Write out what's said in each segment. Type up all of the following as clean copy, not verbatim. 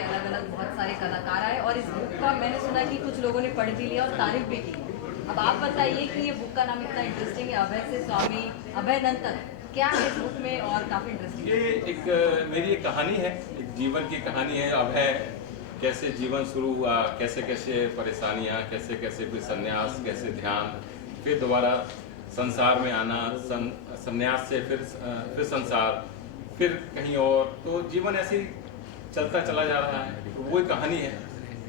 अलग अलग बहुत सारे कलाकार आए और इस बुक का मैंने सुना कि कुछ लोगों ने पढ़ भी लिया और तारीफ भी की। अब आप बताइए कि ये बुक का नाम इतना इंटरेस्टिंग है, अभय से स्वामी अभयानंद तक, क्या है इस बुक में और काफी इंटरेस्टिंग। ये एक मेरी एक कहानी है, एक जीवन की कहानी है। अभय कैसे जीवन शुरू हुआ, कैसे कैसे परेशानियां, कैसे कैसे फिर संन्यास, कैसे ध्यान, फिर दोबारा संसार में आना, संन्यास से फिर संसार, फिर कहीं और, तो जीवन ऐसे ही चलता चला जा रहा है। तो वही कहानी है,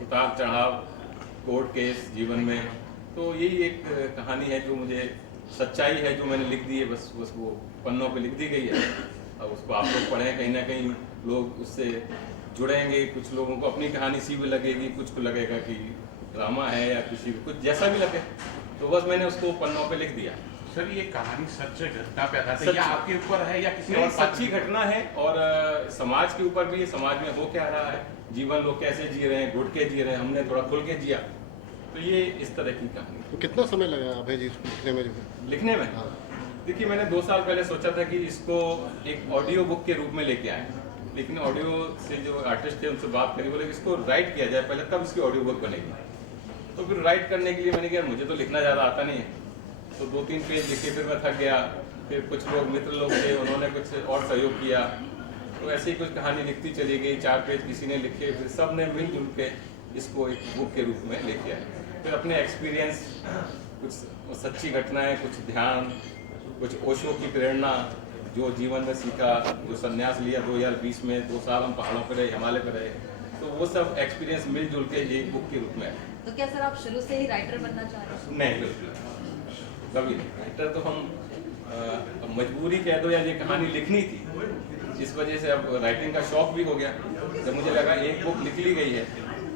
उतार चढ़ाव, कोर्ट केस जीवन में। तो यही एक कहानी है जो मुझे सच्चाई है, जो मैंने लिख दी है, बस वो पन्नों पे लिख दी गई है। अब उसको आप लोग पढ़ें, कहीं ना कहीं लोग उससे जुड़ेंगे। कुछ लोगों को अपनी कहानी सी भी लगेगी, कुछ को लगेगा कि ड्रामा है, या किसी को कुछ जैसा भी लगे। तो बस मैंने उसको पन्नों पे लिख दिया। सर ये कहानी सच घटना पे आधारित है या आपके ऊपर है या किसी और? सच्ची घटना है और समाज के ऊपर भी है। समाज में हो क्या रहा है, जीवन लोग कैसे जी रहे हैं, घुट के जी रहे हैं, हमने थोड़ा खुल के जिया। तो ये इस तरह की कहानी। तो कितना समय लगा अभय जी इसको लिखने में? लिखने में देखिए, मैंने 2 साल पहले सोचा था कि इसको एक ऑडियो बुक के रूप में लेके आए, लेकिन ऑडियो से जो आर्टिस्ट थे उनसे बात करी, बोले इसको राइट किया जाए पहले, तब इसकी ऑडियो बुक बनेगी। तो फिर राइट करने के लिए मैंने कहा मुझे तो लिखना ज़्यादा आता नहीं है, तो 2-3 पेज लिखे, फिर मैं थक गया। फिर कुछ लोग मित्र लोग थे, उन्होंने कुछ और सहयोग किया, तो ऐसे ही कुछ कहानी लिखती चली गई। 4 पेज किसी ने लिखे, फिर सब ने मिलजुल के इसको एक बुक के रूप में लेके आए। फिर अपने एक्सपीरियंस, कुछ सच्ची घटनाएं, कुछ ध्यान, कुछ ओशो की प्रेरणा, जो जीवन में सीखा, जो संन्यास लिया 2020 में, 2 साल हम पहाड़ों पर रहे, हिमालय पर रहे, तो वो सब एक्सपीरियंस मिलजुल के ये बुक के रूप में है। तो क्या सर आप शुरू से ही राइटर बनना चाह रहे हैं? नहीं, बिल्कुल कभी नहीं। राइटर तो हम मजबूरी कह दो, या ये कहानी लिखनी थी, इस वजह से अब राइटिंग का शौक भी हो गया। जब मुझे लगा एक बुक लिख ली गई है,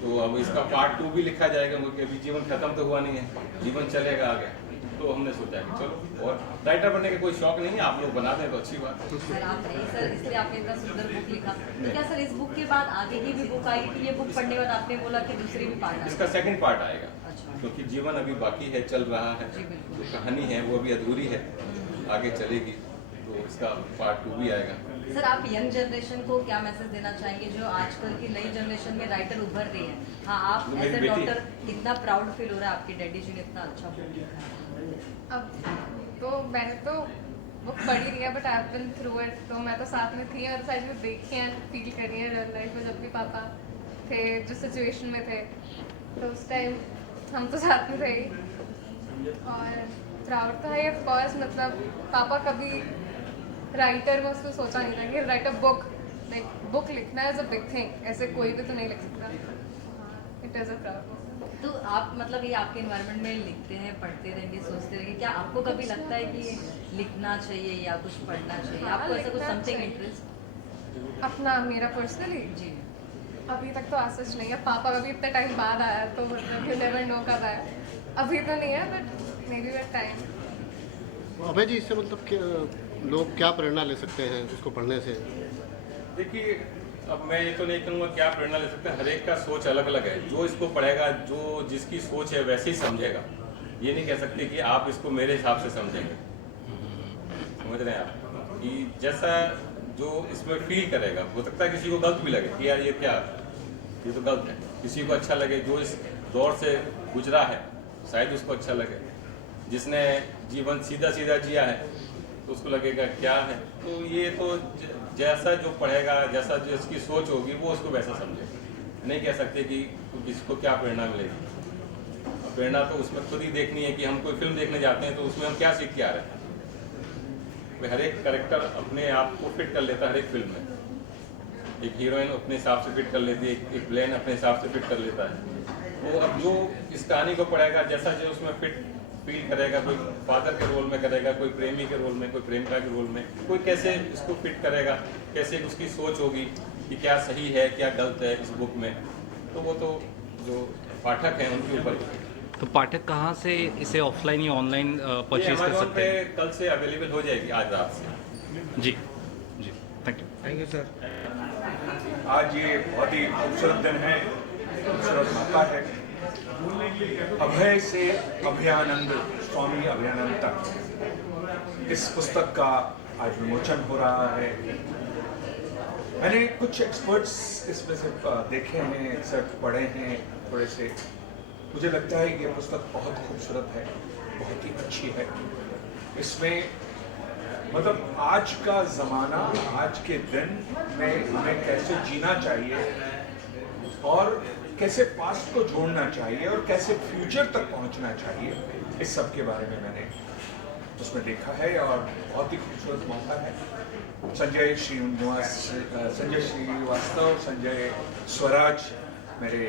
तो अब इसका पार्ट 2 भी लिखा जाएगा, क्योंकि अभी जीवन खत्म तो हुआ नहीं है, जीवन चलेगा आगे। तो हमने सोचा कि चलो, और राइटर बनने का कोई शौक नहीं है, आप लोग बना दें तो अच्छी बात है। सर आप नहीं सर, इसलिए आपने इतना सुंदर बुक लिखा। तो क्या सर इस बुक के बाद आगे की भी बुक आएगी कि ये बुक पढ़ने के बाद आपने बोला कि दूसरी भी पार्ट? इसका सेकंड पार्ट आएगा, अच्छा। क्योंकि जीवन अभी बाकी है, चल रहा है, जो कहानी है वो अभी अधूरी है, आगे चलेगी, तो इसका पार्ट 2 भी आएगा। सर आप यंग जनरेशन को क्या मैसेज देना चाहेंगे, जो आजकल की नई जनरेशन में राइटर उभर रही है? हाँ, आप एज ए डॉक्टर कितना प्राउड फील हो रहा है, आपके डैडी जी ने इतना अच्छा बुक लिखा है? अब तो मैंने तो बुक पढ़ी नहीं है, but I have been through it. तो मैं तो साथ में थी और साइड में देखी है, फील करी है रियल लाइफ में, जब भी पापा थे जिस सिचुएशन में थे, तो उस टाइम हम तो साथ में थे ही। और प्राउड तो है ऑफ कोर्स, मतलब पापा कभी राइटर में उसको सोचा नहीं था कि right a book, like book लिखना इज अ बिग थिंग, ऐसे कोई भी तो नहीं लिख सकता। It is a proud. तो आप मतलब ये आपके एनवायरनमेंट में लिखते हैं, पढ़ते रहेंगे, सोचते रहेंगे, क्या आपको कभी लगता है कि लिखना चाहिए या कुछ पढ़ना चाहिए? हाँ, आपको ऐसा कुछ लिखना समथिंग चाहिए। इंटरेस्ट? अपना मेरा पर्सनली जी अभी तक तो आज सच नहीं है। पापा का भी इतना टाइम बाद आया, तो मतलब यू नेवर नो कब आया। अभी तो नहीं है, but maybe with time. Abhay ji इससे मतलब लोग क्या प्रेरणा ले सकते हैं इसको पढ़ने से? देखिए, अब मैं ये तो नहीं कहूँगा क्या प्रेरणा ले सकते हैं, हर एक का सोच अलग अलग है। जो इसको पढ़ेगा, जो जिसकी सोच है वैसे ही समझेगा। ये नहीं कह सकते कि आप इसको मेरे हिसाब से समझेंगे, समझ रहे हैं आप, कि जैसा जो इसमें फील करेगा, हो सकता है किसी को गलत भी लगे कि यार ये क्या, ये तो गलत है, किसी को अच्छा लगे। जो इस दौर से गुजरा है शायद उसको अच्छा लगे, जिसने जीवन सीधा सीधा जिया है तो उसको लगेगा क्या है। तो ये तो जैसा जो पढ़ेगा, जैसा जिसकी सोच होगी वो उसको वैसा समझेगा। नहीं कह सकते कि किसको क्या प्रेरणा मिलेगी। प्रेरणा तो उसमें खुद ही देखनी है कि हम कोई फिल्म देखने जाते हैं तो उसमें हम क्या सीख के आ रहे हैं। हर एक कैरेक्टर अपने आप को फिट कर लेता है हर एक फिल्म में। एक हीरोइन अपने हिसाब से फिट कर लेती है, एक विलेन अपने हिसाब से फिट कर लेता है। तो अब जो इस कहानी को पढ़ेगा, जैसा जो उसमें फिट फील करेगा, कोई फादर के रोल में करेगा, कोई प्रेमी के रोल में, कोई प्रेमिका के रोल में, कोई कैसे इसको फिट करेगा, कैसे उसकी सोच होगी कि क्या सही है क्या गलत है इस बुक में, तो वो तो जो पाठक हैं उनके ऊपर। तो पाठक कहाँ से इसे ऑफलाइन या ऑनलाइन परचेज कर सकते हैं? कल से अवेलेबल हो जाएगी, आज रात से। जी जी, थैंक यू सर। आज ये बहुत ही खूबसूरत दिन है, खूबसूरत मौका है। अभय से अभयानंद, स्वामी अभयानंद तक, इस पुस्तक का आज विमोचन हो रहा है। मैंने कुछ एक्सपर्ट्स इसमें से देखे हैं, एक्सर्ट पढ़े हैं थोड़े से। मुझे लगता है कि ये पुस्तक बहुत खूबसूरत है, बहुत ही अच्छी है। इसमें मतलब आज का ज़माना, आज के दिन में हमें कैसे जीना चाहिए और कैसे पास्ट को जोड़ना चाहिए और कैसे फ्यूचर तक पहुंचना चाहिए, इस सब के बारे में मैंने उसमें देखा है और बहुत ही खूबसूरत मौका है। संजय श्रीवास्तव, संजय स्वराज मेरे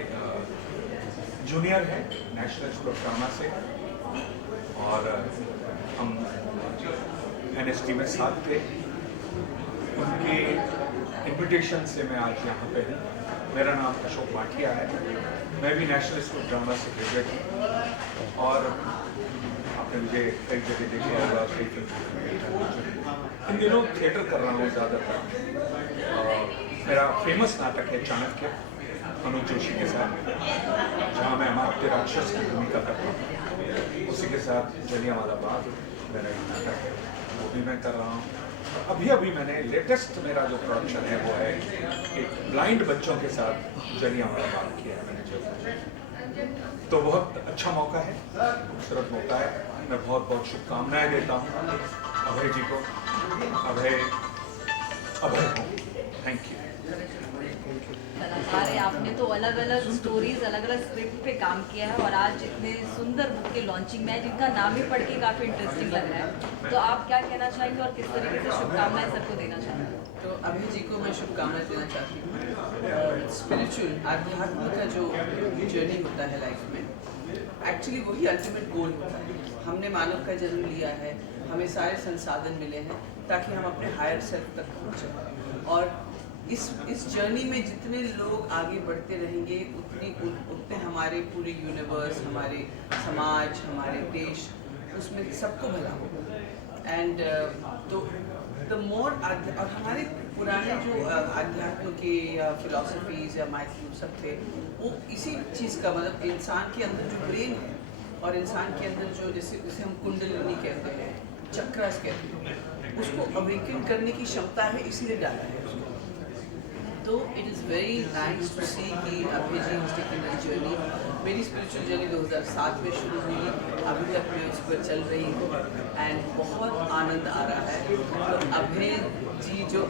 जूनियर हैं नेशनल स्कूल ऑफ ड्रामा से, और हम NST में साथ थे। उनके इन्विटेशन से मैं आज यहाँ पे हूँ। मेरा नाम अशोक माठिया है, मैं भी नेशनल स्कूल ऑफ ड्रामा से ग्रेजुएट हूँ और आपने मुझे कई जगह देखा होगा, कई फिल्म। इन दिनों थिएटर कर रहा हूँ ज़्यादातर। मेरा फेमस नाटक है चाणक्य, अनुज जोशी के साथ, जहाँ मैं अमात्य राक्षस की भूमिका करता हूँ। उसी के साथ जलियांवाला बाग मेरा एक नाटक है, वो भी मैं कर रहा हूँ। अभी मैंने लेटेस्ट मेरा जो प्रोडक्शन है वो है एक ब्लाइंड बच्चों के साथ जलियांवाला बाग किया है मैंने जो। तो बहुत अच्छा मौका है, खूबसूरत मौका है। मैं बहुत बहुत शुभकामनाएं देता हूँ अभय जी को। अभय हो, थैंक यू। कलाकार है, आपने तो अलग अलग स्टोरीज, अलग अलग स्क्रिप्ट पे काम किया है और आज इतने सुंदर बुक के लॉन्चिंग में है जिनका नाम ही पढ़ के काफ़ी इंटरेस्टिंग लग रहा है। तो आप क्या कहना चाहेंगे और किस तरीके से शुभकामनाएं सबको देना चाहेंगे? तो अभय जी को मैं शुभकामनाएं देना चाहती हूँ। स्पिरिचुअल आध्यात्म का जो जर्नी होता है लाइफ में, एक्चुअली वही अल्टीमेट गोल होता है। हमने मानव का जन्म लिया है, हमें सारे संसाधन मिले हैं ताकि हम अपने हायर सेल्फ तक पहुँचें, और इस जर्नी में जितने लोग आगे बढ़ते रहेंगे उतने हमारे पूरे यूनिवर्स, हमारे समाज, हमारे देश, उसमें सबको भला होगा। एंड तो द मोर, और हमारे पुराने जो अध्यात्म के या फिलॉसफीज या माइथोलॉजी सब थे, वो इसी चीज़ का मतलब इंसान के अंदर जो ब्रेन है और इंसान के अंदर जो जिसे हम कुंडलिनी कहते हैं, चक्रास कहते हैं, उसको अवेकन करने की क्षमता है, इसलिए डाला है उसको। तो it is very nice to see कि Abhay ji is taking the journey. मेरी स्पिरिचुअल जर्नी 2007 में शुरू हुई, अभी तक मैं उस पर चल रही हूँ एंड बहुत आनंद आ रहा है। तो अभय जी जो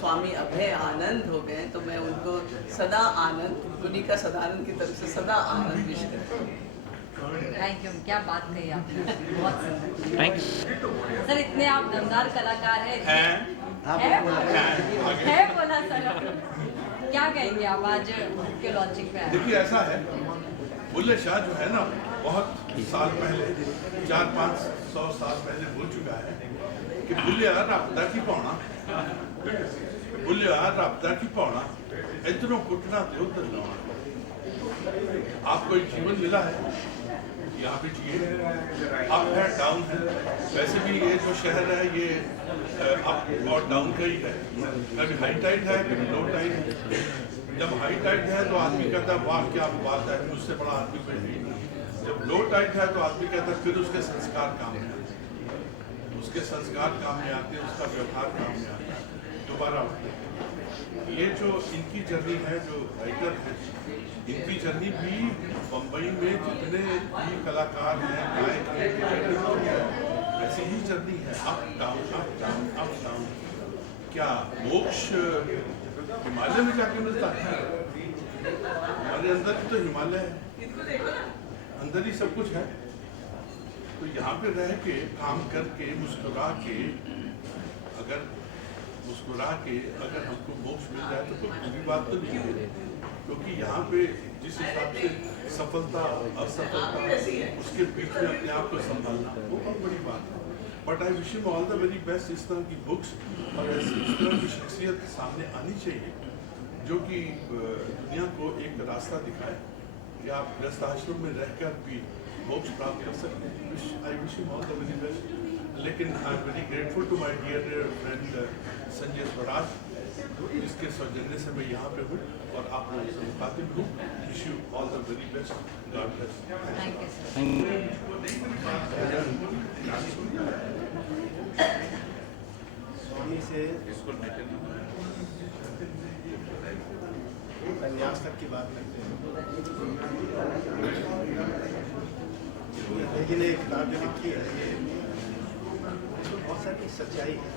स्वामी अभय आनंद हो गए, तो मैं उनको सदा आनंद, गुनिका सदानंद की तरफ से सदा आनंद विश करती हूँ। थैंक यू, क्या बात कही आपने, बहुत सुंदर। थैंक यू सर, इतने आप दमदार कलाकार हैं, है बोला सर, क्या कहेंगे आप आज के लॉन्चिंग पे आए? देखिए ऐसा है, बुल्ले शाह जो है ना, बहुत साल पहले, 400-500 साल पहले बोल चुका है कि बुल्ले राबता की पौना, बुल्ले राबता की पौना, इधरों कुटना तो उधर लौना। आपको एक जीवन मिला है, यहाँ पे चाहिए अप है, डाउन है। वैसे भी ये जो शहर है ये अप और डाउन का ही है। कभी हाई टाइड है, कभी लो टाइड है। जब हाई टाइड है तो आदमी कहता है वाह क्या बात है, मुझसे बड़ा आदमी कोई नहीं। जब लो टाइड है तो आदमी कहता है फिर उसके संस्कार काम में आते हैं, उसके संस्कार काम में आते हैं, उसका व्यवहार काम में आता है, दोबारा उठते हैं। ये जो इनकी जर्नी है, जो राइटर है, इनकी जर्नी भी बम्बई में जितने भी कलाकार हैं, गायक हैं, ऐसी ही जर्नी है, up down up down up down. क्या मोक्ष हिमालय में जाके मिलता है? हमारे अंदर भी तो हिमालय है, अंदर ही सब कुछ है। तो यहाँ पे रह के, काम करके, मुस्कुरा के, अगर हमको मोक्ष मिल जाए तो कोई बुरी बात तो नहीं है, क्योंकि यहाँ पे जिस हिसाब से सफलता असफलता उसके बीच में अपने आप को संभालना वो बहुत बड़ी बात है। But I wish him all the very best. इस तरह की बुक्स और इस तरह की शख्सियत सामने आनी चाहिए जो कि दुनिया को एक रास्ता दिखाए कि आप गृहस्थ आश्रम में रहकर भी मोक्ष प्राप्त कर सकते हैं। I wish him all the very best. लेकिन I am very grateful to my dear friend Sanjay Swaraj, जिसके सौजन्य से मैं यहाँ पे हूँ और आप लोगों से मुखातिब हूँ। Wish you all the very best. God bless. Thank you sir. स्वामी से संन्यास तक की बात करते हैं। लेकिन एक किताब जो लिखी है इसमें बहुत सारी सच्चाई है।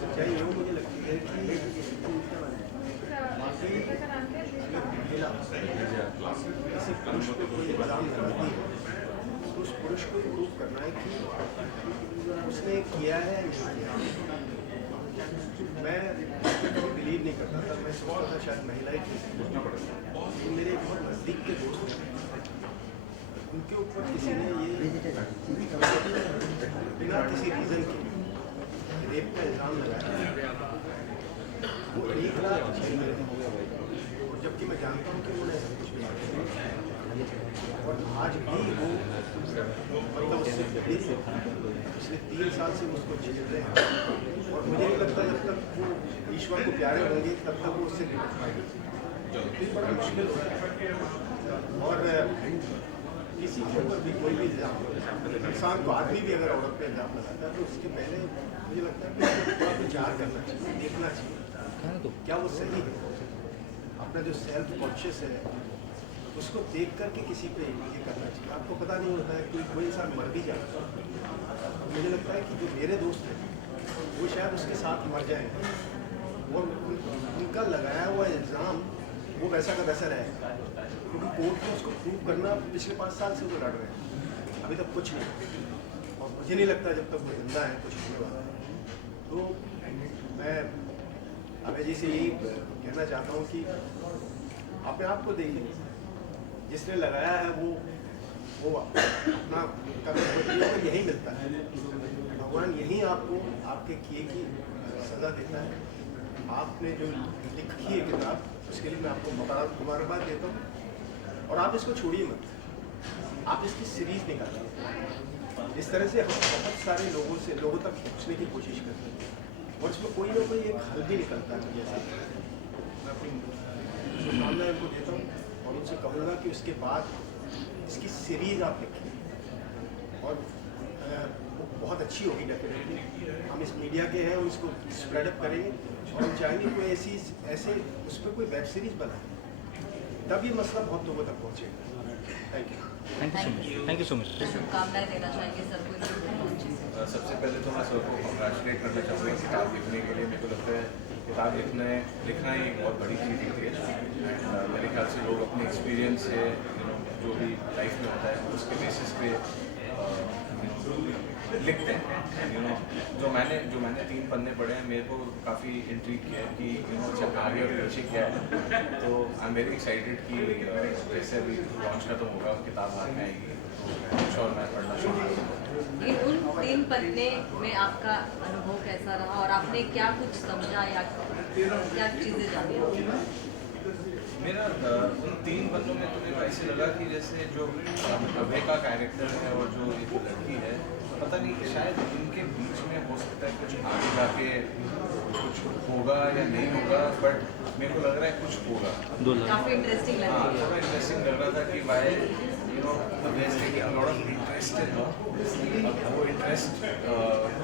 सच्चाई यूँ मुझे लगती है कि वाकई अगर महिला किसी पुरुष को कोई इल्ज़ाम लगाती है तो उस पुरुष को प्रूव करना है कि उसने किया है या नहीं किया। मैं कभी बिलीव नहीं करता था, मैं सोचता था शायद महिला ही ठीक है। मेरे बहुत नज़दीक के दोस्त हैं, उनके ऊपर किसी ने ये बिना किसी रीज़न के रेप का इल्ज़ाम लगाया। वो 1 रात जेल में रहे, जबकि मैं जानता हूँ कि उन्होंने ऐसा कुछ भी नहीं किया। और आज भी वो मतलब उससे पिछले 3 साल से उसको झेल रहे हैं। और मुझे नहीं लगता जब तक वो ईश्वर को प्यारे होंगे तब तक वो उससे निपट पाएंगे। फिर बड़ा मुश्किल होता है। और किसी के ऊपर भी कोई भी इल्ज़ाम, इंसान को आदमी भी अगर औरत पे इल्ज़ाम लगाता है तो उसके पहले मुझे लगता है कि थोड़ा विचार करना चाहिए, देखना चाहिए क्या वो सही है। अपना जो सेल्फ कॉन्शियस है उसको देख करके किसी पे ये करना चाहिए। आपको पता नहीं होता है कोई इंसान मर भी जाता है। मुझे लगता है कि जो मेरे दोस्त हैं वो शायद उसके साथ मर जाएंगे और उनका लगाया हुआ इल्ज़ाम वो वैसा का वैसा रहेगा, क्योंकि कोर्ट में उसको प्रूव करना पिछले 5 साल से वो लड़ रहे हैं, अभी तक कुछ नहीं। और मुझे नहीं लगता जब तक वो जिंदा है कुछ होने वाला है। तो मैं अभय जी से यही कहना चाहता हूँ कि अपने आप को देखिए, जिसने लगाया है वो अपना कर्तव्य यही मिलता है। भगवान यही आपको आपके किए की सज़ा देता है। आपने जो लिखी है किताब उसके लिए मैं आपको मुबारकबाद देता हूँ। और आप इसको छोड़िए मत, आप इसकी सीरीज निकालिए। इस तरह से हम बहुत सारे लोगों तक पहुँचने की कोशिश करते हैं और इसमें कोई ना कोई एक हल भी निकलता है। जैसे मैं अपनी शुभकामनाएं उनको देता हूँ और उनसे कहूँगा कि उसके बाद इसकी सीरीज़ आप लिखिए और वो बहुत अच्छी होगी डेफिनेटली। हम इस मीडिया के हैं, हम इसको स्प्रेड अप करेंगे और हम चाहेंगे कोई ऐसे उस पर कोई वेब सीरीज़ बनाए, तब ये मसला बहुत लोगों तक पहुँचेगा। Thank you so much. शुभकामनाएं देना चाहेंगे सबको। सबसे पहले तो मैं सबको कॉन्ग्रेचुलेट करना चाहूँगा किताब लिखने के लिए। मेरे को लगता है किताब लिखना ही एक बहुत बड़ी चीज़ होती है। मेरे ख्याल से लोग अपने एक्सपीरियंस से जो भी लाइफ में होता है उसके बेसिस पे लिखते हैं। जो मैंने 3 पन्ने पढ़े हैं मेरे को काफ़ी इंट्रीग किया है कि जब आगे और पीछे क्या है। तो आई एम वेरी एक्साइटेड कि जैसे अभी लॉन्च खत्म होगा किताब हाथ में आएगी तो श्योर मैं पढ़ना शुरू करूँगा। उन 3 पन्ने में आपका अनुभव कैसा रहा और आपने क्या कुछ समझा या क्या चीज़ें जानी? मेरा उन 3 पन्नों में तो मेरे को ऐसे लगा कि जैसे जो अभय का कैरेक्टर है और जो एक लड़की है, पता नहीं शायद इनके बीच में हो सकता है कुछ आगे जाके कुछ होगा या नहीं होगा, बट मेरे को लग रहा है कुछ होगा। काफ़ी इंटरेस्टिंग लग रहा है। थोड़ा इंटरेस्टिंग लग रहा था कि why Abhay is taking a lot of interest in her. अब वो इंटरेस्ट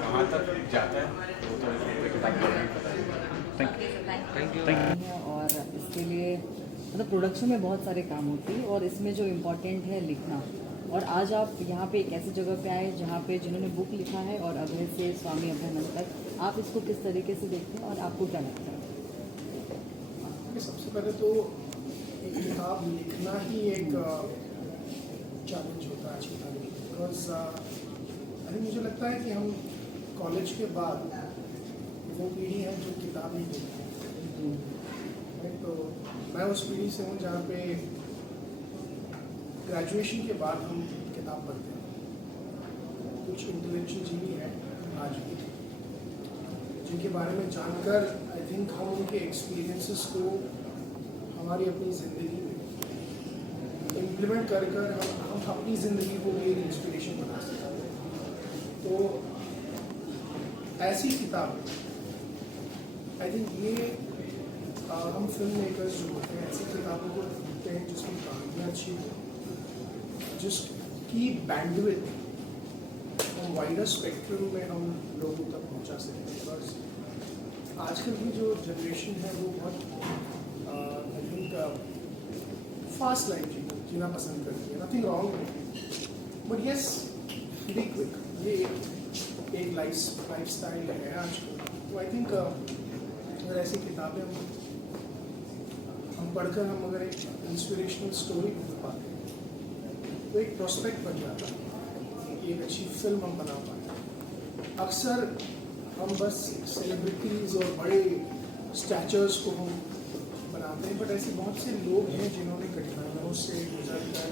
कहाँ तक जाता है वो तो किताब पढ़ने ही पता है। Thank you. और इसके लिए मतलब प्रोडक्शन में बहुत सारे काम होते हैं और इसमें जो इम्पोर्टेंट है लिखना। और आज आप यहाँ पे एक ऐसी जगह पे आए जहाँ पे जिन्होंने बुक लिखा है और अभय से स्वामी अभयानंद तक, आप इसको किस तरीके से देखते हैं और आपको क्या लगता है? सबसे पहले तो एक किताब लिखना ही एक चैलेंज होता है आज की तारीख में। बिकॉज अभी मुझे लगता है कि हम कॉलेज के बाद वो पीढ़ी है जो किताब नहीं देखती। तो मैं उस पीढ़ी से हूँ जहाँ पे ग्रेजुएशन के बाद हम किताब पढ़ते हैं। कुछ इंटेलेक्चुअल जीवी हैं आज भी जिनके बारे में जानकर आई थिंक हम उनके एक्सपीरियंसेस को हमारी अपनी ज़िंदगी में इम्प्लीमेंट कर हम अपनी ज़िंदगी को भी एक इंस्पिरेशन बना सकते हैं। तो ऐसी किताब आई थिंक ये हम फिल्म मेकर्स जो होते हैं ऐसी किताबों को लिखते हैं जिसमें कहानियाँ अच्छी हो, जिसकी बैंडविड्थ वाइडर स्पेक्ट्रम में हम लोगों तक पहुंचा सकें। बिकॉज आजकल की जो जनरेशन है वो बहुत आई थिंक फास्ट लाइफ जीना पसंद करती है। Nothing wrong but yes be quick, ये एक लाइफ स्टाइल है आजकल। तो आई थिंक अगर ऐसी किताबें हम पढ़कर हम अगर एक इंस्पिरेशनल स्टोरी बना पाते हैं तो एक प्रोस्पेक्ट बन जाता है, एक अच्छी फिल्म हम बना पाते हैं। अक्सर हम बस सेलिब्रिटीज़ और बड़े स्टैचर्स को हम बनाते हैं, बट ऐसे बहुत से लोग हैं जिन्होंने कठिनाइयों से गुजर कर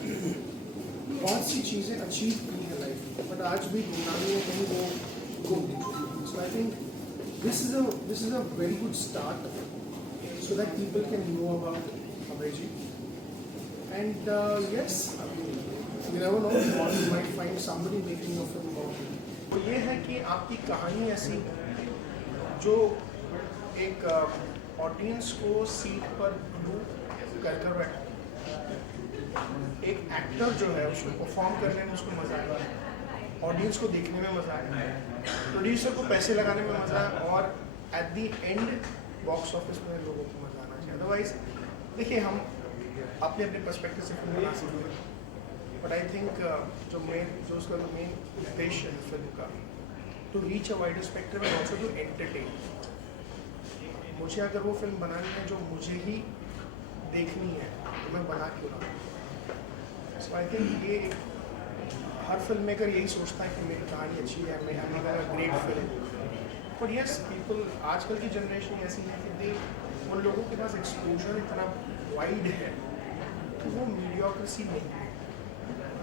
बहुत सी चीज़ें अचीव की है लाइफ में, बट आज भी गुमनामी में कहीं वो गुम नहीं। So I think this is a very good start so that people can know about Abhay. And yes, you never know, you might find somebody making a film about it. तो ये है कि आपकी कहानी ऐसी जो एक ऑडियंस को सीट पर कर बैठा, एक एक्टर जो है उसको परफॉर्म करने में उसको मजा आएगा, ऑडियंस को देखने में मजा आएगा, प्रोड्यूसर को पैसे लगाने में मजा है, और at the and box office में लोगों को मजा आना चाहिए। अदरवाइज देखिए, हम अपने अपने पर्सपेक्टिव से फिल्म बना सकते हैं, बट आई थिंक जो उसका मेन उद्देश्य है फिल्म का, to reach a wider spectrum and also to entertain. मुझे अगर वो फिल्म बनानी है जो मुझे ही देखनी है तो मैं बना क्यों ना। सो आई थिंक ये हर फिल्म मेकर यही सोचता है कि मेरी कहानी अच्छी है, मैं मेरा great film. But yes, people आजकल की जनरेशन ऐसी है कि उन लोगों के पास एक्सपोजर इतना वाइड है कि वो मीडियोक्रेसी नहीं है।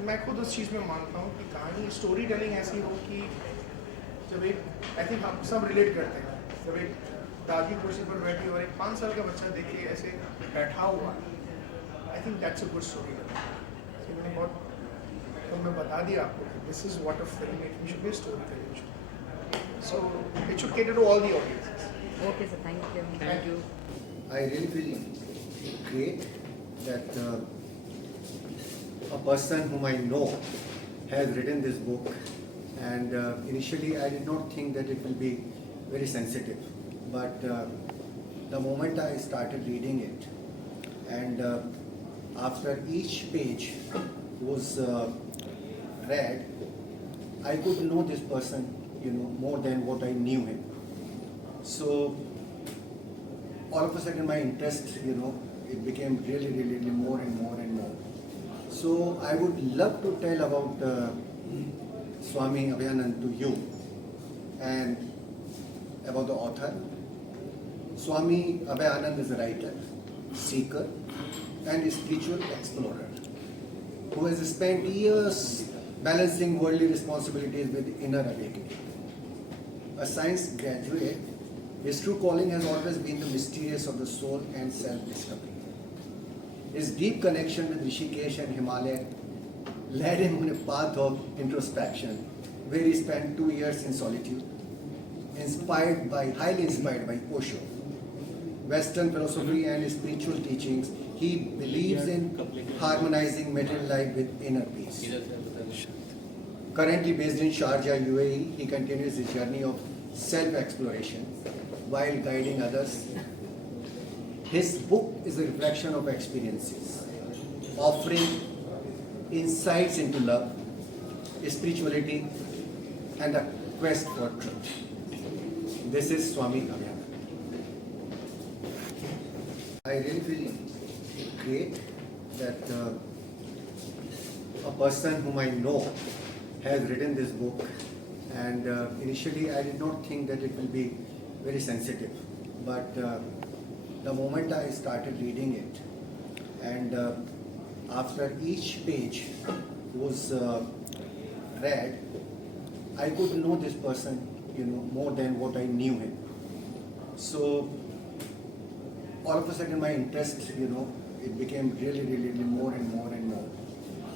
मैं खुद उस चीज़ में मानता हूँ कि कहानी स्टोरी टेलिंग ऐसी हो कि जब एक आई थिंक हम सब रिलेट करते हैं, जब एक दादी कुर्सी पर बैठी और एक 5 साल का बच्चा देखिए ऐसे बैठा हुआ, I think that's a good story telling. मैंने बहुत तो मैं बता दिया आपको, this is what a film making should be, story telling. So it should cater to all the audiences. Okay, sir. Thank you. Thank you. I really feel great that a person whom I know has written this book, and initially I did not think that it will be very sensitive, but the moment I started reading it, and after each page was read, I could know this person, more than what I knew him. So all of a sudden my interest, it became really more and more and more. So I would love to tell about Swami Abhayanand to you, and about the author. Swami Abhayanand is a writer, seeker, and a spiritual explorer who has spent years balancing worldly responsibilities with inner awakening. A science graduate, his true calling has always been the mysteries of the soul and self-discovery. His deep connection with Rishikesh and Himalaya led him on a path of introspection, where he spent 2 years in solitude, highly inspired by Osho, Western philosophy and spiritual teachings. He believes in harmonizing material life with inner peace. Currently based in Sharjah, UAE, he continues his journey of self-exploration while guiding others. His book is a reflection of experiences, offering insights into love, spirituality, and the quest for truth. This is Swami Abhayanand. I really feel great that a person whom I know has written this book, and initially I did not think that it will be very sensitive, but the moment I started reading it, and after each page was read, I could know this person, more than what I knew him. So all of a sudden my interest, it became really more and more and more.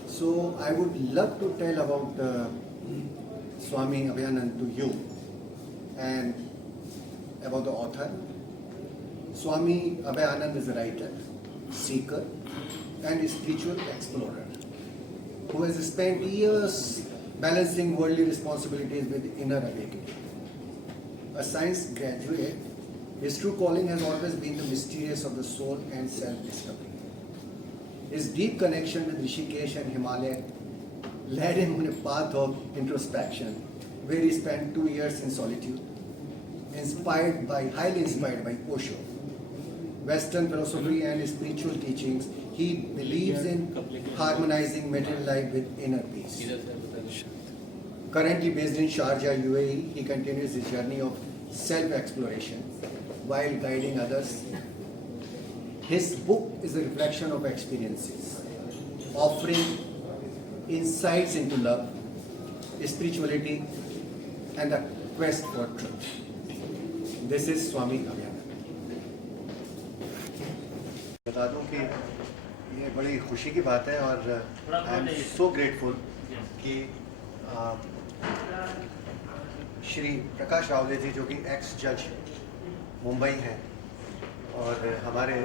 So I would love to tell about Swami Abhayanand to you, and about the author. Swami Abhayanand is a writer, seeker, and a spiritual explorer who has spent years balancing worldly responsibilities with inner awakening. A science graduate, his true calling has always been the mysterious of the soul and self-discovery. His deep connection with Rishikesh and Himalaya led him on a path of introspection, where he spent 2 years in solitude, highly inspired by Osho. Western philosophy and spiritual teachings, he believes in harmonizing material life with inner peace. Currently based in Sharjah, UAE, he continues his journey of self-exploration while guiding others. His book is a reflection of experiences, offering insights into love, spirituality, and the quest for truth. This is Swami Abhyanand. बता दूं कि ये बड़ी खुशी की बात है और आई एम सो ग्रेटफुल कि श्री प्रकाश रावले जी जो कि एक्स जज मुंबई हैं और हमारे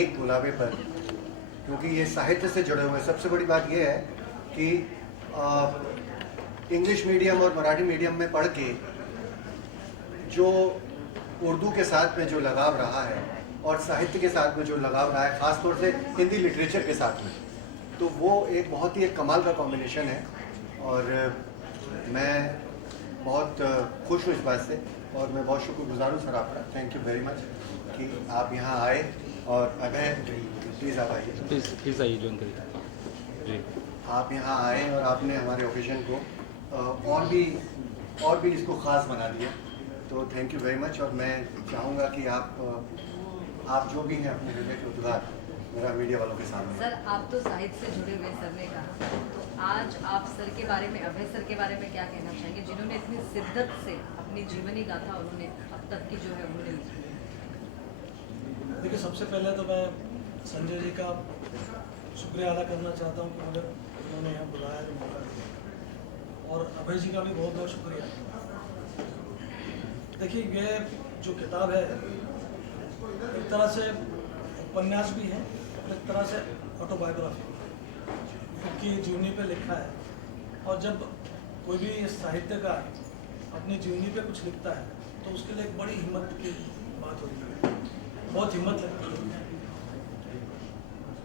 एक बुलावे पर, क्योंकि ये साहित्य से जुड़े हुए हैं। सबसे बड़ी बात ये है कि इंग्लिश मीडियम और मराठी मीडियम में पढ़ के जो उर्दू के साथ में जो लगाव रहा है और साहित्य के साथ में जो लगाव रहा है, ख़ास तौर से हिंदी लिटरेचर के साथ में, तो वो एक बहुत ही एक कमाल का कॉम्बिनेशन है। और मैं बहुत खुश हूँ इस बात से और मैं बहुत शुक्रगुजार हूँ सर आपका। थैंक यू वेरी मच कि आप यहाँ आए। और अभय प्लीज़ आप आइए, प्लीज़ आइए, ज्वाइन करिए जी। आप यहाँ आए और आपने हमारे ओकेजन को और भी इसको ख़ास बना दिया, तो थैंक यू वेरी मच। और मैं चाहूँगा कि आप जो भी हैं अपने हृदय के उद्गार मेरा मीडिया वालों के सामने। सर, आप तो साहित्य से जुड़े हुए, सर ने कहा, तो आज आप सर के बारे में, अभय सर के बारे में क्या कहना चाहेंगे, जिन्होंने इतनी शिद्दत से अपनी जीवनी गाथा उन्होंने अब तक की जो है उन्होंने लिखी? देखिए, सबसे पहले तो मैं संजय जी का शुक्रिया अदा करना चाहता हूँ कि मुझे उन्होंने यहाँ बुलाया, जो मौका दिया, और अभय जी का भी बहुत बहुत शुक्रिया। देखिए, ये जो किताब है एक तरह से उपन्यास भी है और एक तरह से ऑटोबायोग्राफी की जीवनी पे लिखा है। और जब कोई भी साहित्यकार अपनी जीवनी पे कुछ लिखता है तो उसके लिए एक बड़ी हिम्मत की बात होती है, बहुत हिम्मत लगती है।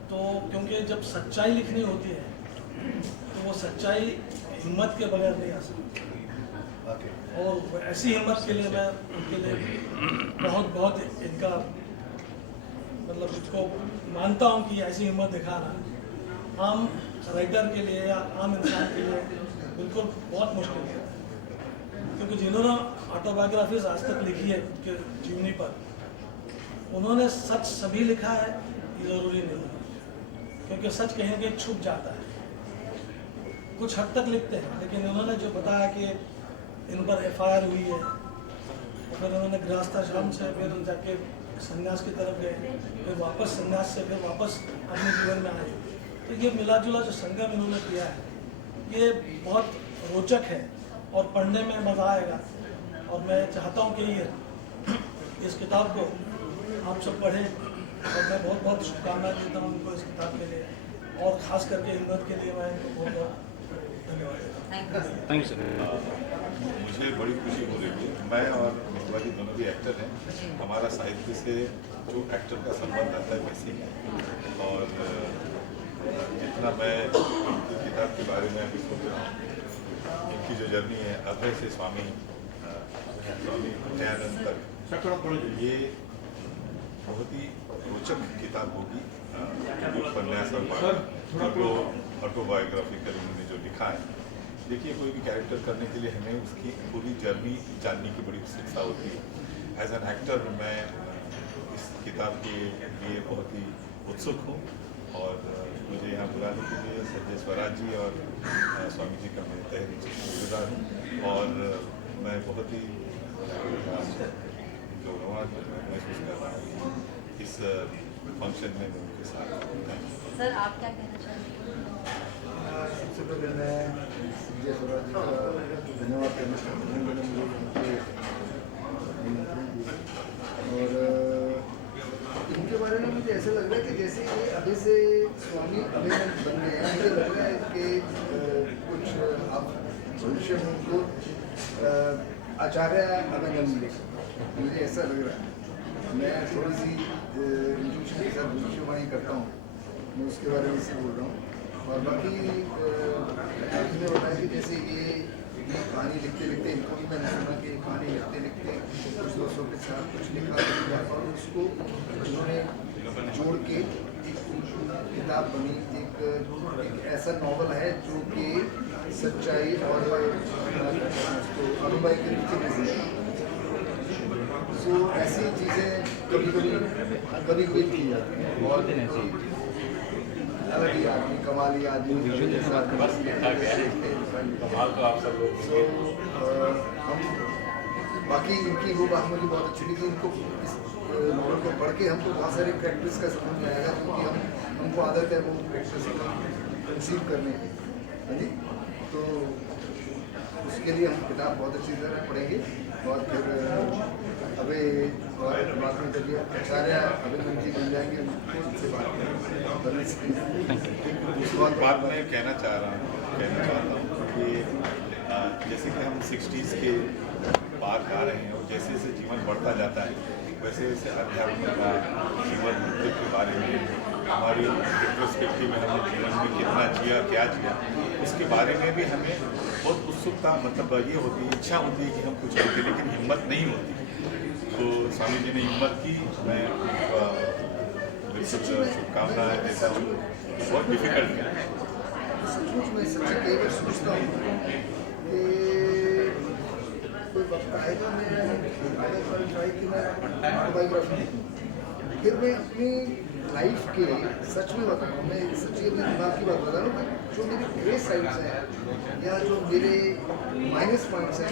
तो क्योंकि जब सच्चाई लिखनी होती है तो वो सच्चाई हिम्मत के बगैर नहीं आ सकती, और ऐसी हिम्मत के लिए मैं उनके लिए बहुत बहुत इनका मतलब इसको मानता हूँ कि ऐसी हिम्मत दिखाना आम राइटर के लिए या आम इंसान के लिए बिल्कुल बहुत मुश्किल है। क्योंकि जिन्होंने ऑटोबायोग्राफीज आज तक लिखी है उनके जीवनी पर, उन्होंने सच सभी लिखा है ये ज़रूरी नहीं है, क्योंकि सच कहेंगे छुप जाता है। कुछ हद तक लिखते हैं, लेकिन उन्होंने जो बताया कि इन पर FIR हुई है, और फिर उन्होंने गृहस्थाश्रम से फिर जाके संन्यास की तरफ गए, फिर वापस संन्यास से फिर वापस अपने जीवन में आए, तो ये मिला जुला जो संगम इन्होंने किया है ये बहुत रोचक है और पढ़ने में मज़ा आएगा। और मैं चाहता हूँ कि इस किताब को आप सब पढ़ें, और मैं बहुत बहुत शुभकामनाएं देता हूँ उनको इस किताब के लिए, और ख़ास करके हिम्मत के लिए मैं इनको बहुत बहुत धन्यवाद देता हूँ। Thank you sir. मुझे बड़ी खुशी हो रही है। मैं और वाली दोनों भी एक्टर हैं, हमारा साहित्य से जो एक्टर का संबंध आता है वैसे ही, और जितना मैं इनकी किताब के बारे में अभी सोच रहा हूँ, इनकी जो जर्नी है अभय से स्वामी दयानंद तक, ये बहुत ही रोचक किताब होगी। उपन्यास और ऑटोबायोग्राफिकल उन्होंने जो लिखा है, देखिए कोई भी कैरेक्टर करने के लिए हमें उसकी पूरी जर्नी जानने की बड़ी उत्सुकता होती है। एज एन एक्टर मैं इस किताब के लिए बहुत ही उत्सुक हूँ, और मुझे यहाँ बुलाने के लिए संजय स्वराज जी और स्वामी जी का मैं तहे दिल से शुक्रगुजार हूँ, और मैं बहुत ही गौरवान्वित महसूस कर रहा हूँ इस फंक्शन में उनके साथ। सर, आप क्या कहना चाहेंगे? सबसे पहले मैं संजय स्वराज जी का धन्यवाद करना चाहता हूँ, और इनके बारे में मुझे ऐसा लग रहा है कि जैसे ये अभी से स्वामी अभयानंद बन गए हैं, मुझे लग रहा है कि कुछ आप भविष्य में उनको आचार्य अभिनंदन लिख, मुझे ऐसा लग रहा है। मैं थोड़ी सी इंट्यूशन के साथ भविष्यवाणी करता हूँ, मैं उसके बारे में से बोल रहा हूँ। और बाकी आपने बताया कि जैसे ये कहानी लिखते लिखते इनको भी मैंने सुना कि कहानी लिखते लिखते कुछ दोस्तों के साथ कुछ लिखा और उसको उन्होंने जोड़ के एक किताब बनी, एक ऐसा नॉवल है जो कि सच्चाई और अनुबायोग्राफी के सो ऐसी चीज़ें कभी कभी की जाती हैं। बहुत अलग ही आदमी, कमाली आदमी कमाल तो आप सब लोग। हम बाकी इनकी वो बात मुझे बहुत अच्छी लगी। इनको इस नॉवल को पढ़ के हमको बहुत सारे फैक्टर्स का समझ में आएगा, क्योंकि हमको आदत है वो फैक्टर्स कंसीव करने की, है जी। तो उसके लिए हम किताब बहुत अच्छी तरह पढ़ेंगे और फिर अभी बाद में जब आचार्य अभिनंदन जी बन जाएंगे उनसे बात दूसरी बात मैं कहना चाहता हूँ कि जैसे कि हम 60s के बात आ रहे हैं और जैसे जैसे जीवन बढ़ता जाता है वैसे वैसे अध्यात्म का जीवन के बारे में हमारी रिट्रोस्पेक्टिव में हमने जीवन में कितना जिया क्या जिया उसके बारे में भी हमें बहुत उत्सुकता मतलब ये होती है, इच्छा होती है कि हम कुछ करते, लेकिन हिम्मत नहीं होती। तो स्वामी जी ने हिम्मत की, मैं बिल्कुल शुभकामनाएं देता हूँ। बहुत डिफिकल्ट है। सचमुच में सच्चे कई बार सोचता हूँ कि कोई वक्त आएगा मैं ऑटोबायोग्राफी फिर मैं अपनी लाइफ के सच में बताऊँ, मैं सच्ची अपने दिमाग की बात बता रहा हूँ, जो मेरे ग्रे साइड्स हैं या जो मेरे माइनस पॉइंट्स हैं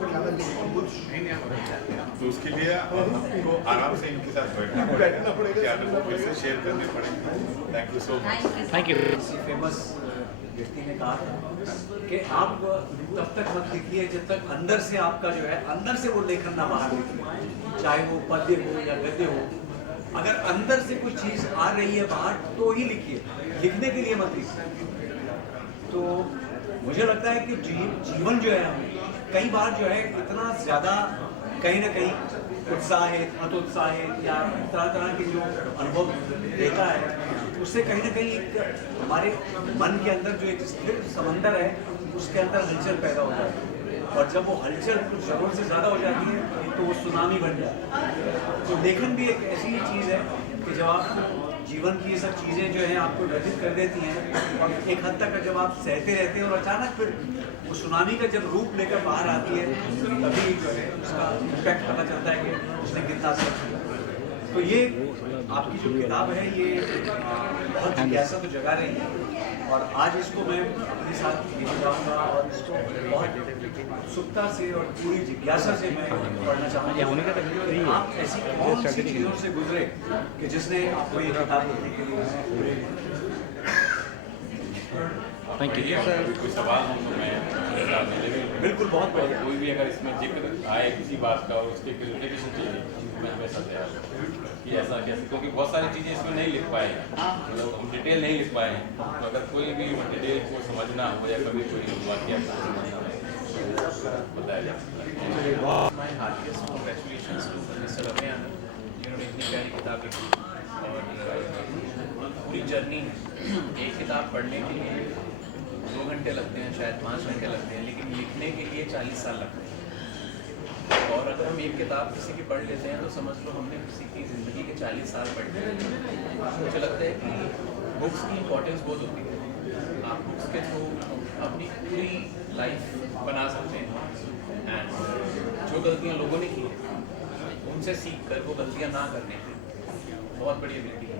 क्या मैं लिखूँ। तो उसके लिए आपको आराम से इनके साथ बैठना पड़ेगा, फिर से शेयर करने पड़ेंगे। Thank you so much. Thank you. किसी फेमस व्यक्ति ने कहा था कि आप तब तक मत लिखिए जब तक अंदर से आपका जो है अंदर से वो लेखन ना बाहर निकले, चाहे वो पद्य हो या गद्य हो। अगर अंदर से कुछ चीज़ आ रही है बाहर तो ही लिखिए, लिखने के लिए मत लिखिए। तो मुझे लगता है कि जीवन जो है कई बार जो है इतना ज़्यादा कहीं ना कहीं उत्साहित हतोत्साहित या तरह तरह के जो अनुभव देता है उससे कहीं ना कहीं एक हमारे मन के अंदर जो एक स्थिर समंदर है उसके अंदर हलचल पैदा होता है, और जब वो हलचल कुछ ज़रूरत से ज़्यादा हो जाती है तो वो सुनामी बन जाती है। तो लेखन भी एक ऐसी चीज़ है कि जब आप जीवन की ये सब चीज़ें जो हैं आपको व्यथित कर देती हैं और एक हद तक जब आप सहते रहते हैं और अचानक फिर वो सुनामी का जब रूप लेकर बाहर आती है तभी जो है उसका इम्पैक्ट पता चलता है कि उसने कितना असर किया। तो ये आपकी जो किताब है ये बहुत जिज्ञासा तो जगा रही है और आज इसको मैं अपने साथ लेके जाऊँगा और इसको बहुत उत्सुकता से और पूरी जिज्ञासा से मैं पढ़ना चाहूँगा। आप ऐसी कौन सी चीज़ों से गुजरे कि जिसने आपको ये किताब लिखने के लिए थैंक यू सर। कोई सवाल हो तो मैं बिल्कुल बहुत बढ़िया। कोई भी अगर इसमें जिक्र आए किसी बात का और उसके क्लैरिफिकेशन चाहिए मैं हमेशा तैयार हूँ कि ऐसा कैसे, क्योंकि बहुत सारी चीज़ें इसमें नहीं लिख पाए हैं, मतलब हम डिटेल नहीं लिख पाए हैं। तो अगर कोई भी डिटेल को समझना हो या कभी कोई वाक्य बताया जा सकता है। My heartiest congratulations to Mr. Abhay Anand, जिन्होंने इतनी प्यारी किताब लिखी और पूरी जर्नी एक किताब पढ़ने के लिए 2 घंटे लगते हैं, शायद 5 घंटे लगते हैं, लेकिन लिखने के लिए 40 साल लगते हैं। और अगर हम एक किताब किसी की पढ़ लेते हैं तो समझ लो हमने किसी की ज़िंदगी के 40 साल पढ़ लिए। मुझे लगता है कि बुक्स की इम्पोर्टेंस बहुत होती है। आप बुक्स के थ्रू अपनी पूरी लाइफ बना सकते हैं एंड जो गलतियाँ लोगों ने की उनसे सीख कर वो गलतियाँ ना करने की बहुत बड़ी एबिलिटी है।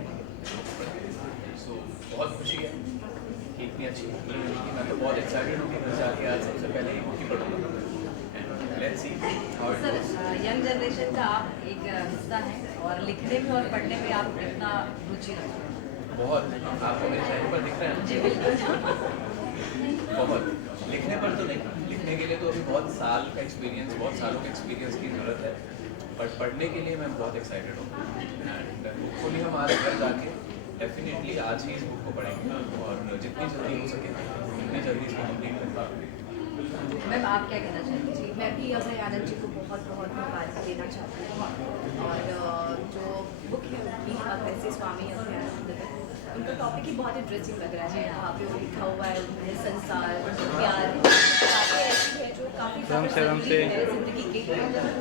सो बहुत खुशी है कि इतनी अच्छी बुक मिली। मैं तो बहुत एक्साइटेड हूँ कि मैं जाके आज सबसे पहले ही बुक ही पढ़ूँगा। Let's see how it goes. Young generation का आप एक हिस्सा हैं और लिखने में और पढ़ने में आप कितना रुचि रखते हैं? बहुत। आपको मेरे चेहरे पर दिख रहा है? जी बिल्कुल। बहुत। लिखने पर तो नहीं, लिखने के लिए तो अभी बहुत साल का एक्सपीरियंस, बहुत सालों के एक्सपीरियंस की ज़रूरत है, बट पढ़ने के लिए मैं बहुत एक्साइटेड हूँ। एंड होपफुली हम आज घर जाके डेफिनेटली आज ही इस बुक को पढ़ेंगे और जितनी जल्दी हो सके उतनी जल्दी इसको कंप्लीट करेंगे। मैम आप क्या कहना चाहेंगे? जी मैं भी अभय आनंद जी को बहुत बहुत मुबारक देना चाहती हूँ। और जो बुक है उनकी अभय से स्वामी अभय आनंद है, उनका टॉपिक ही बहुत इंटरेस्टिंग लग रहा है। वहाँ पे वो लिखा हुआ है उन्होंने संसार, प्यार, बातें ऐसी है जो काफ़ी ज़रूरी है ज़िंदगी के।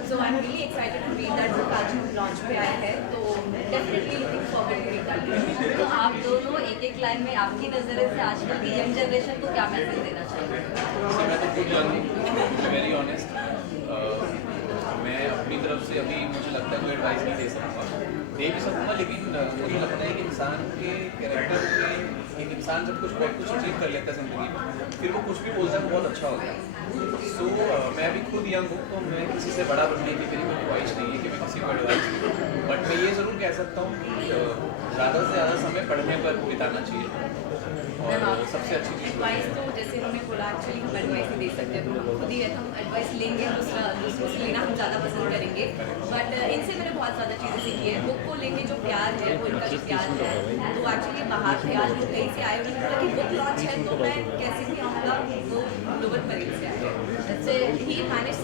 So I am really excited to read that book. आज लॉन्च पे आया है तो definitely looking forward to read that. तो आप दोनों एक एक लाइन में आपकी नज़र से आजकल की यंग जनरेशन को क्या मैसेज देना चाहिए? मैं तो खुद यंग, वेरी ऑनेस्ट, मैं अपनी तरफ से अभी मुझे लगता है कोई एडवाइस नहीं दे सकता, दे भी सकूँगा, लेकिन मुझे लगता है कि इंसान के कैरेक्टर में एक इंसान जब बहुत कुछ अचीव कर लेता है ज़िंदगी में, फिर वो कुछ भी बोलता है बहुत अच्छा होता है। सो मैं अभी खुद यंग हूँ तो मैं किसी से बड़ा बनने की मेरी कोई ख्वाहिश नहीं है कि मैं किसी को एडवाइस दूँ, बट मैं ये ज़रूर कह सकता हूँ कि ज़्यादा से ज़्यादा समय पढ़ने पर बिताना चाहिए। और सबसे अच्छी चीज़ एडवाइस तो जैसे उन्होंने बोला एक्चुअली हम एडवाइस नहीं दे सकते, तो हम खुद ही हम एडवाइस लेंगे, दूसरों से लेना हम ज़्यादा पसंद करेंगे। बट इनसे मैंने बहुत ज़्यादा चीज़ें सीखी है। बुक को लेके जो प्यार है, वो इनका जो प्यार है, तो एक्चुअली बाहर थे, आज लोग कहीं से आए, उन्होंने बोला कि बुक लॉन्च है तो मैं कैसे भी आऊँगा, वो लोअर परेल से आए। जैसे ही मैनेज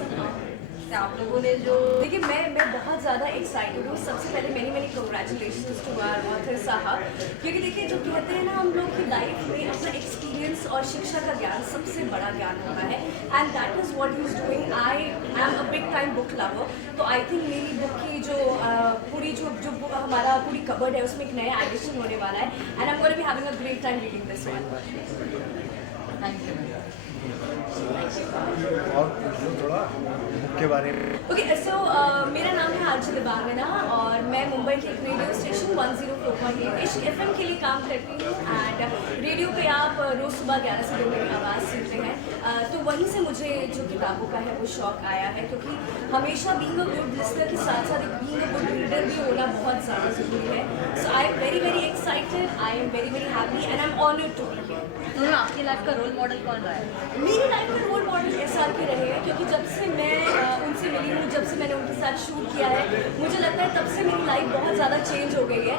आप लोगों ने जो देखिए मैं बहुत ज़्यादा एक्साइटेड हूँ। सबसे पहले many congratulations to our author साहब, क्योंकि देखिए जो कहते हैं ना हम लोग की लाइफ में अपना एक्सपीरियंस और शिक्षा का ज्ञान सबसे बड़ा ज्ञान होता है, and that is what he is doing. I am a big time book lover, तो आई थिंक मेरी बुक की जो पूरी जो हमारा पूरी कबर्ड है उसमें एक नया एडिशन होने वाला है, and I am going to be having a great time reading this one. Thank you. और थोड़ा बुक के बारे में। ओके सो मेरा नाम है आरजे दिबांगना और मैं मुंबई के एक रेडियो स्टेशन 104.8 इश्क FM के लिए काम करती हूँ, एंड रेडियो पे आप रोज़ सुबह 11 से 2 मेरी आवाज़ सुनते हैं। तो वहीं से मुझे जो किताबों का है वो शौक़ आया है, क्योंकि हमेशा बीइंग अ गुड लिसनर के साथ साथ एक बीइंग अ गुड रीडर भी होना बहुत ज़्यादा ज़रूरी है। So I am very excited, I am very happy and I am honoured to be here. तो आपकी लाइफ का रोल मॉडल कौन रहा है? मेरी लाइफ का रोल मॉडल SR के रहे हैं, क्योंकि जब से मैं उनसे मिली हूँ, जब से मैंने उनके साथ शूट किया है, मुझे लगता है तब से मेरी लाइफ बहुत ज़्यादा चेंज हो गई है।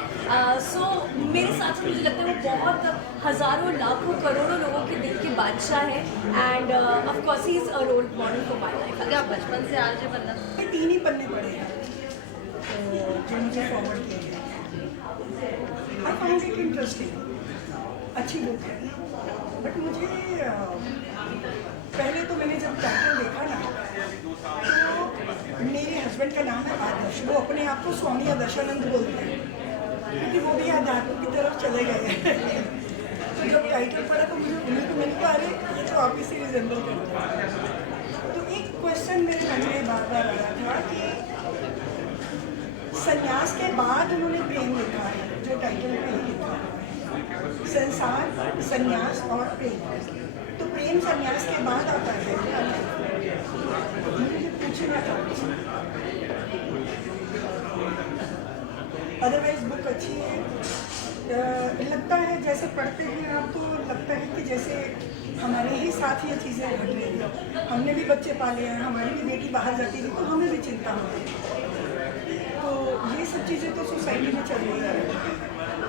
सो मेरे साथ मुझे लगता है वो बहुत हज़ारों लाखों करोड़ों लोगों के दिल के बादशाह हैं, and of course he is a role model for my life. अगर आप बचपन से आरजे बनना, 3 ही पन्ने पढ़े हैं तो जो मुझे फॉरवर्ड किए गए। आई फाउंड इट इंटरेस्टिंग, अच्छी बुक है, बट मुझे पहले तो मैंने जब टाइटल देखा ना, तो मेरे हस्बैंड का नाम है आदर्श, वो अपने आप को स्वामी आदर्शानंद बोलते हैं, क्योंकि वो भी अध्यात्म की तरफ चले गए। तो जब टाइटल पढ़ा तो मुझे मैंने कहा अरे ये तो आप ही से रिजेंबल करते हैं। तो एक क्वेश्चन मेरे मन में बार बार आया था कि संन्यास के बाद उन्होंने प्रेम लिखा है, जो टाइटल पे लिखा है संसार, संन्यास और प्रेम। तो प्रेम संन्यास के बाद आता है क्या? मुझे पूछना था। अदरवाइज बुक अच्छी है। लगता है जैसे पढ़ते हैं आप तो लगता है कि जैसे हमारे ही साथ ये चीज़ें घट रही हैं। हमने भी बच्चे पाले हैं, हमारी भी बेटी बाहर जाती थी तो हमें भी चिंता होती है। तो ये सब चीज़ें तो सोसाइटी में चल रही है।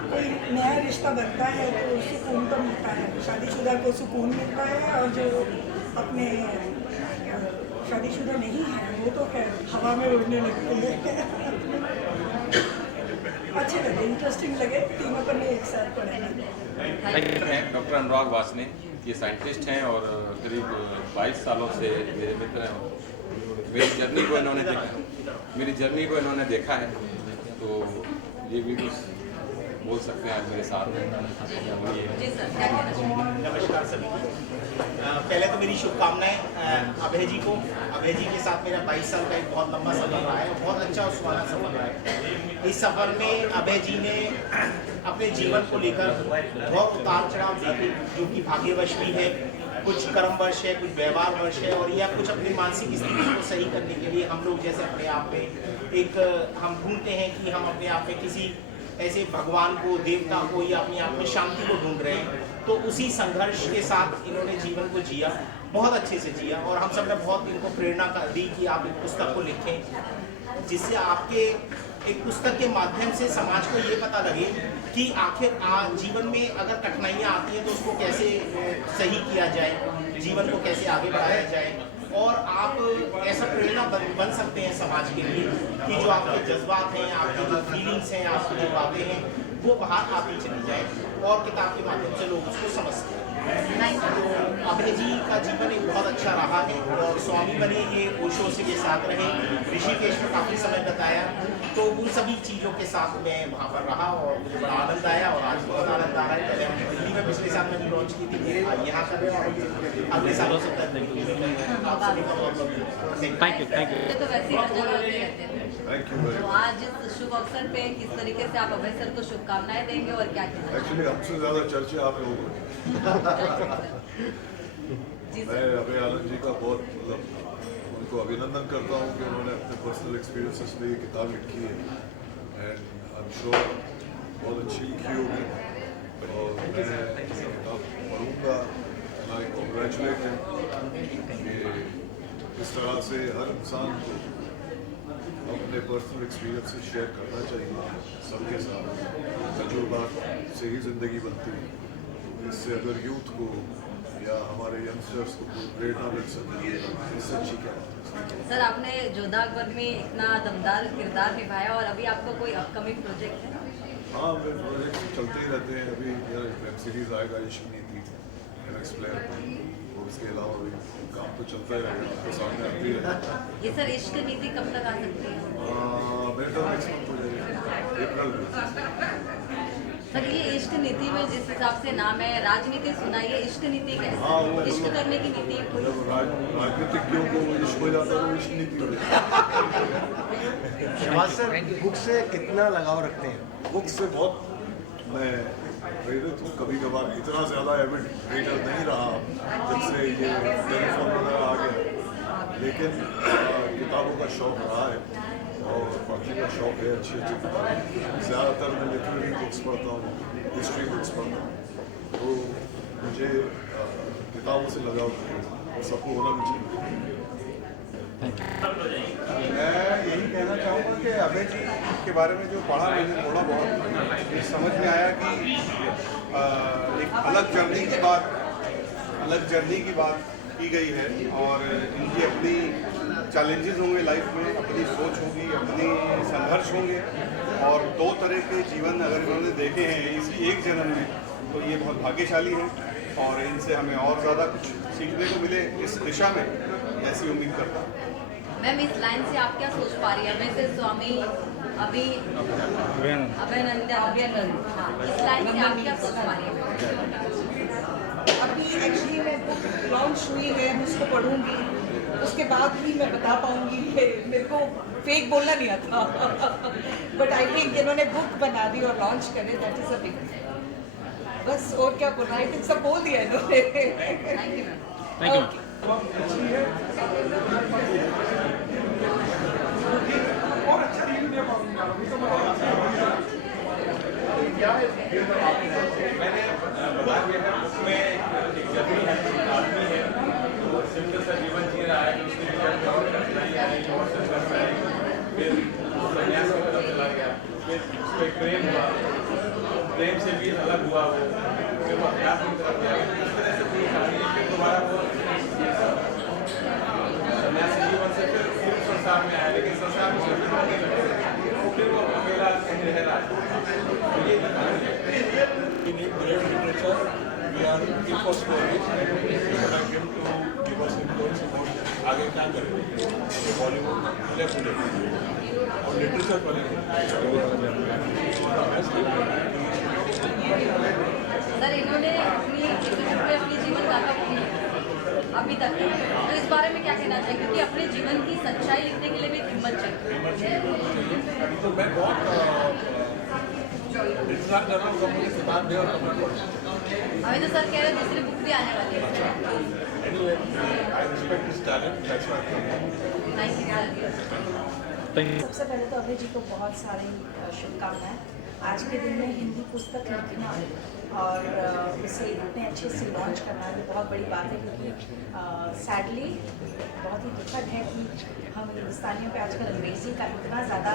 कोई नया रिश्ता बनता है तो सुकून तो मिलता है, शादीशुदा को सुकून मिलता है, और जो अपने शादीशुदा नहीं है वो तो खैर हवा में उड़ने लगते हैं। अच्छे लगे, इंटरेस्टिंग लगे, तीनों पर एक साथ पढ़े। डॉक्टर अनुराग वासने, ये साइंटिस्ट हैं और करीब 22 सालों से मेरे मित्र हैं। मेरी जर्नी को इन्होंने देखा है, तो ये भी कुछ बोल सकते हैं आज मेरे साथ हैं। जी सर, क्या कहना चाहिए? नमस्कार सभी को। पहले तो मेरी शुभकामनाएं अभय जी को। अभय जी के साथ मेरा 22 साल का एक बहुत लंबा सफ़र रहा है और बहुत अच्छा और सुहाना सफ़र रहा है। इस सफ़र में अभय जी ने अपने जीवन को लेकर बहुत उतार चढ़ाव देखे, जो कि भाग्यवश भी है, कुछ कर्मवश है, कुछ व्यवहार वर्ष है, और या कुछ अपनी मानसिक स्थिति को सही करने के लिए हम लोग जैसे अपने आप में एक हम ढूंढते हैं कि हम अपने आप में किसी ऐसे भगवान को, देवता को, या अपने आप में शांति को ढूंढ रहे हैं। तो उसी संघर्ष के साथ इन्होंने जीवन को जिया, बहुत अच्छे से जिया, और हम सब ने बहुत इनको प्रेरणा दी कि आप एक पुस्तक को लिखें जिससे आपके एक पुस्तक के माध्यम से समाज को ये पता लगे कि आखिर जीवन में अगर कठिनाइयाँ आती हैं तो उसको कैसे सही किया जाए, जीवन को कैसे आगे बढ़ाया जाए, और आप ऐसा प्रेरणा बन सकते हैं समाज के लिए कि जो आपके जज्बात हैं, आपकी जो फीलिंग्स हैं, आपकी जो बातें हैं, वो बाहर आती चली जाए और किताब के माध्यम से लोग उसको समझ सकते हैं। तो अभय जी का जीवन एक बहुत अच्छा रहा है और स्वामी बने, ये ओशो से के साथ रहे, ऋषिकेश में काफ़ी समय बताया, तो उन सभी चीज़ों के साथ मैं वहाँ पर रहा और मुझे बड़ा आनंद आया और आज बहुत आनंद आ रहा है। पहले हम दिल्ली में पिछले साल मैंने लॉन्च की थी, यहाँ कर रहे हैं अगले साल हो सकता है। आप सभी का बहुत बहुत थैंक यू। तो वैसे ही हर जगह होते रहते हैं। तो आज इस शुभ अवसर पे किस तरीके से आप अभय सर को शुभकामनाएं देंगे और क्या कहना एक्चुअली हमसे ज़्यादा चर्चा आप लोगों को मैं अभय आनंद जी का बहुत उनको अभिनंदन करता हूँ कि उन्होंने अपने पर्सनल एक्सपीरियंसेस में ये किताब लिखी है एंड आई एम श्योर बहुत अच्छी लिखी होगी और मैं किताब पढ़ूँगा। आई कॉन्ग्रेचुलेट कि इस तरह से हर इंसान को अपने पर्सनल एक्सपीरियंसेस शेयर करना चाहिए सबके साथ। तजुर्बात से ही ज़िंदगी बनती है, इससे अगर यूथ को या हमारे यंगस्टर्स को कोई प्रेरणा मिल सकती है इससे अच्छी क्या बात है। सर, आपने जोधा अकबर में इतना दमदार किरदार निभाया और अभी आपका कोई अपकमिंग प्रोजेक्ट है? हाँ, मेरे प्रोजेक्ट चलते ही रहते हैं। अभी मेरा वेब सीरीज़ आएगा इश्क नीति MX प्लेयर पर, और इसके अलावा भी काम तो चलता ही रहेगा, आपके सामने आती रहेगा। ये सर इश्क नीति कब तक आ सकती है? मेरे ख्याल नेक्स्ट मंथ हो जाएगी, अप्रैल में। सर, ये इश्क नीति में जिस हिसाब से नाम है, राजनीति सुना, ये इश्क नीति कैसे? इश्क करने की नीति है कोई? राजनीतिज्ञों को इश्क हो जाता है तो इश्क नीति हो जाती है। शहबाज सर, बुक से कितना लगाव रखते हैं? बुक से बहुत मैं प्रेरित हूँ। कभी कभार इतना ज़्यादा एविड रीडर नहीं रहा जब से ये टेलीफोन वगैरह आ गया, लेकिन किताबों का शौक रहा है और पढ़ने का शौक है। अच्छी अच्छी किताबें, ज़्यादातर मैं लिटरेरी बुक्स पढ़ता हूँ, हिस्ट्री बुक्स पढ़ता हूँ, तो मुझे किताबों से लगाव है, सबको होना भी चाहिए। मैं यही कहना चाहूँगा कि अभय जी के बारे में जो पढ़ा मैंने थोड़ा बहुत, ये समझ में आया कि एक अलग जर्नी की बात की गई है और इनकी अपनी चैलेंजेस होंगे लाइफ में, अपनी सोच होगी, अपनी संघर्ष होंगे और दो तरह के जीवन अगर इन्होंने देखे हैं इसी एक जन्म में, तो ये बहुत भाग्यशाली हैं और इनसे हमें और ज़्यादा कुछ सीखने को मिले इस दिशा में, ऐसी उम्मीद करता हूँ। मैम, इस लाइन से आप क्या सोच पा रही है? अभय से स्वामी अभयानंद, हाँ, इस लाइन से आप क्या सोच पा रही है? अभी एक्चुअली मैं बुक लॉन्च हुई है, मैं उसको पढ़ूंगी, उसके बाद ही मैं बता पाऊंगी कि मेरे को फेक बोलना नहीं आता। बट आई थिंक इन्होंने बुक बना दी और लॉन्च करे, दैट इज अ बिग, बस और क्या बोलना, आई थिंक सब बोल दिया इन्होंने। Thank you. क्या है मैंने बताया उसमें एक जर्नी है, आदमी है तो सिंपल सा जीवन जी रहा है, उसके जीवन और कठिनाइयाँ आई और संघर्ष आए, फिर संन्यास की तरफ चला गया, फिर उसको एक प्रेम हुआ, प्रेम से भी अलग हुआ वो, फिर वो अध्यात्म की तरफ गया, इस तरह से पूरी कहानी है। फिर दोबारा वो संन्यासी जीवन से फिर संसार में आया, लेकिन संसार में फिर वो अकेला रह रहा है। In great literature, we are looking for stories. But I came to give us influence about आगे क्या करें, बॉलीवुड खुले खुले और लिटरेचर बने। सर, इन्होंने अपनी जीवन गाथा लिखी है अभी तक, तो इस बारे में क्या कहना चाहिए? क्योंकि अपने जीवन की सच्चाई लिखने के लिए भी हिम्मत चाहिए। तो मैं बहुत इंतजार कर रहा हूँ मुझे किताब दे और कमेंट पढ़। अभी तो सर कह रहे हैं दूसरी बुक भी आने वाली है। Anyway, I respect his talent. That's why I come. Thank you. सबसे पहले तो अभय जी को बहुत सारी शुभकामनाएं आज के दिन में हिंदी पुस्तक लिखना और उसे इतने अच्छे से लॉन्च करना ये बहुत बड़ी बात है, क्योंकि सैडली बहुत ही दुखद है कि हम हिंदुस्तानियों पे आजकल अंग्रेज़ी का इतना ज़्यादा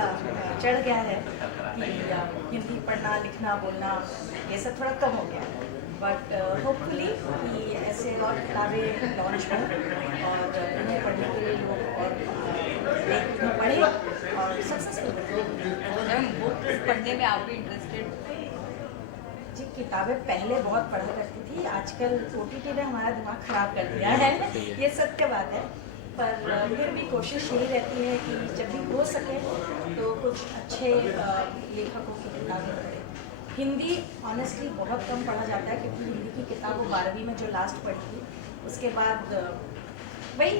चढ़ गया है कि हिंदी पढ़ना लिखना बोलना ये सब थोड़ा कम हो गया है। बट होपफुली कि ऐसे और किताबें लॉन्च हों और इन्हें पढ़ने के लिए लोग और पढ़ें और सक्सेसफुल मैम बुक पढ़ने में आप भी इंटरेस्टेड? जी, किताबें पहले बहुत पढ़ा करती थी, आजकल OTT ने हमारा दिमाग ख़राब कर दिया है, ये सत्य बात है। पर फिर भी कोशिश यही रहती है कि जब भी हो सके तो कुछ अच्छे लेखकों की किताबें पढ़ें। हिंदी ऑनेस्टली बहुत कम पढ़ा जाता है, क्योंकि हिंदी की किताब वो 12वीं में जो लास्ट पढ़ी थी, उसके बाद वही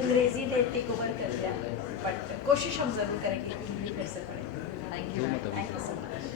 अंग्रेज़ी ने टेक ओवर कर लिया। बट कोशिश हम ज़रूर करेंगे कि हिंदी फिर से पढ़ें। Thank you so much.